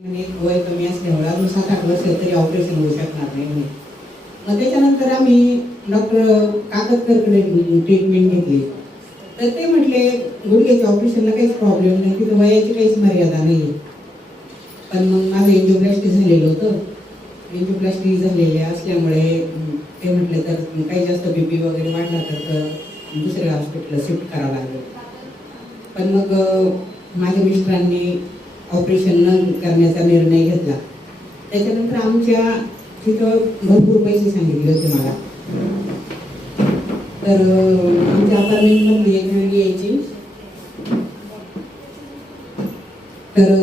वय कमी असल्यामुळे अजून 7-8 वर्ष तरी ऑपरेशन होऊ शकणार नाही म्हणे. मग त्याच्यानंतर आम्ही डॉक्टर काकतकरकडे ट्रीटमेंट घेतली. तर ते म्हटले गुडघ्याच्या ऑपरेशनला काहीच प्रॉब्लेम नाही, तिथं वयाची काहीच मर्यादा नाही. पण मग माझं एंजिओप्लास्टी झालेलं होतं. एंजिओप्लास्टी झालेली असल्यामुळे ते म्हटले तर काही जास्त BP वगैरे वाढला तर दुसऱ्या हॉस्पिटलला शिफ्ट करावं लागेल. पण मग माझ्या मिस्टरांनी ऑपरेशन न करण्याचा निर्णय घेतला. त्याच्यानंतर आमच्या तिथं भरपूर पैसे सांगितले होते मला. तर आमच्या अपार्टमेंटमध्ये एक मुलगी यायची. तर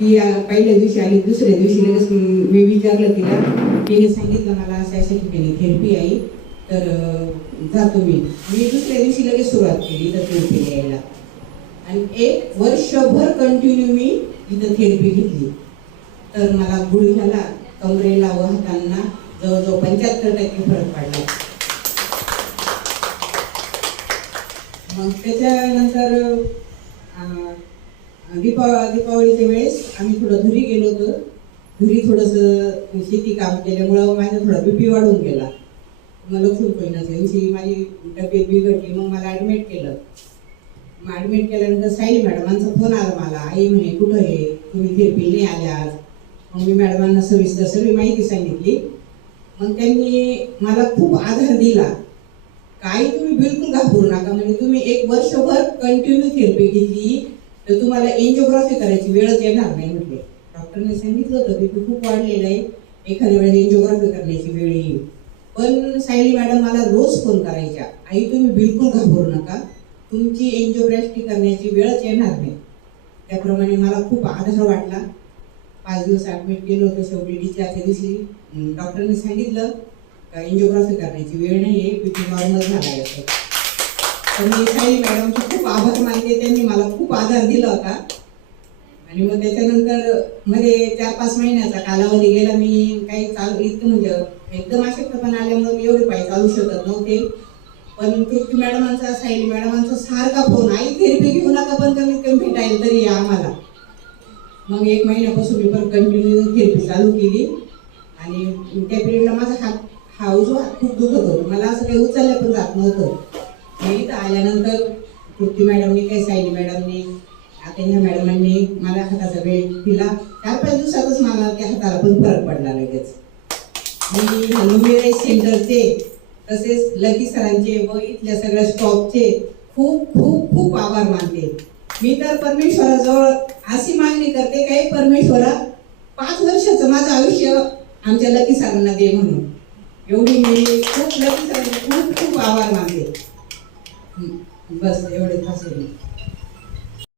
ती पहिल्या दिवशी आली, दुसऱ्या दिवशी लगेच मी विचारलं तिला. तिने सांगितलं मला अशा ठिकाणी थेरपी आहे, तर जातो मी. दुसऱ्या दिवशी लगेच सुरुवात केली तर थेरपी घ्यायला आणि 1 वर्षभर कंटिन्यू मी इथं थेरपी घेतली. तर मला गुडघ्याला, कमरेला व हातांना जवळजवळ 75% फरक पडला. मग त्याच्यानंतर दीपावलीच्या वेळेस आम्ही थोडं घरी गेलो होतो. घरी थोडंसं शेती काम केल्यामुळं माझा थोडा BP वाढून गेला. मला लक्षपूर्णाच्या दिवशी माझी तब्येत बिघडली. मग मला ॲडमिट केलं. मग ॲडमिट केल्यानंतर सायली मॅडमांचा फोन आला मला. आई म्हणे कुठं आहे, तुम्ही थेरपी नाही आल्या आज. मग मी मॅडमांना सविस्तर सगळी माहिती सांगितली. मग त्यांनी मला खूप आधार दिला. काही तुम्ही बिलकुल घाबरू नका, म्हणजे तुम्ही 1 वर्षभर कंटिन्यू थेरपी घेतली तर तुम्हाला एंजिओग्राफी करायची वेळच येणार नाही म्हटले. डॉक्टरने सांगितलं होतं BP खूप वाढलेलं आहे, एखाद्या वेळेस एंजिओग्राफी करण्याची वेळ येईल. पण सायली मॅडम मला रोज फोन करायच्या, आई तुम्ही बिलकुल घाबरू नका, तुमची एंजिओप्लास्टी करण्याची वेळच येणार नाही. त्याप्रमाणे मला खूप आधार वाटला. 5 दिवस ॲडमिट केलं होतं. शेवटी डिस्चार्जच्या दिवशी डॉक्टरने सांगितलं का एंजिओग्राफी करण्याची वेळ नाही आहे, BP नॉर्मल झाला आहे. तर मी सायली मॅडमचे खूप आभार मानते. त्यांनी मला खूप आधार दिला होता. आणि मग त्याच्यानंतर मध्ये 4-5 महिन्याचा कालावधी गेला. मी काही इतकं म्हणजे एकदम अशक्तपणा आल्यामुळे मी एवढे पाय चालू शकत नव्हते. पण तृप्ती मॅडमांचा, सायली मॅडमांचा सारखा फोन, आई थेरपी घेऊ नका पण कमीत कमी भेटायला तरी या आम्हाला. मग 1 महिन्यापासून मी पण कंटिन्यू थेरपी चालू केली. आणि त्या पिरियडला माझा हा उजवा हात खूप दुखत होता. मला असं काही उचललं पण जात नव्हतं. मी इथं आल्यानंतर तृप्ती मॅडमनी, काही सायली मॅडमनी, आत्यांच्या मॅडमांनी मला हाताचा वेळ दिला. 4-5 दिवसातच मला त्या हाताला पण फरक पडला लगेच. मी हनुमिराई सेंटरचे, तसेच लकी सरांचे व इथल्या सगळ्या स्टॉफचे खूप खूप खूप आभार मानते. मी तर परमेश्वराजवळ अशी मागणी करते काही परमेश्वरा 5 वर्षाचं माझं आयुष्य आमच्या लकी सरांना दे म्हणून. एवढी मी खूप लकी सरांचे खूप खूप आभार मानते. बस एवढेच असेल.